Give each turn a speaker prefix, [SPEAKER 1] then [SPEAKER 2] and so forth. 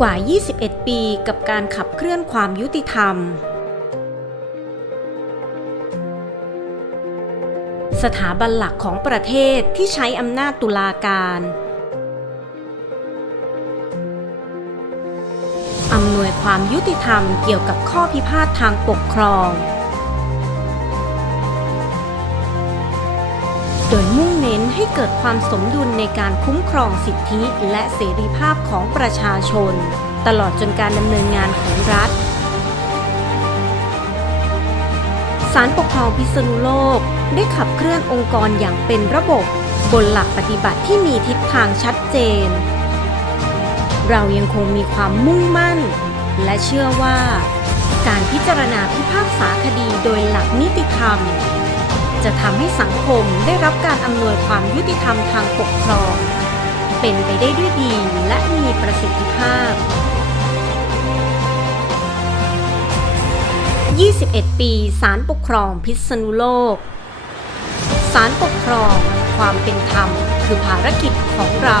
[SPEAKER 1] กว่า 21 ปีกับการขับเคลื่อนความยุติธรรม สถาบันหลักของประเทศที่ใช้อำนาจตุลาการ อำนวยความยุติธรรมเกี่ยวกับข้อพิพาททางปกครอง โดยมุ่ง ให้เกิดความสมดุลในการคุ้มครองสิทธิและเสรีภาพของประชาชน ตลอดจนการดำเนินงานของรัฐศาลปกครองพิษณุโลก ได้ขับเคลื่อนองค์กรอย่างเป็นระบบบนหลักปฏิบัติที่มีทิศทางชัดเจน เรายังคงมีความมุ่งมั่น และเชื่อว่า การพิจารณาพิพากษาคดีโดยหลักนิติธรรม จะทำให้สังคมได้รับการอำนวยความยุติธรรมทางปกครอง เป็นไปได้ด้วยดีและมีประสิทธิภาพ 21 ปีศาลปกครองพิษณุโลกศาลปกครอง ความเป็นธรรม คือภารกิจของเรา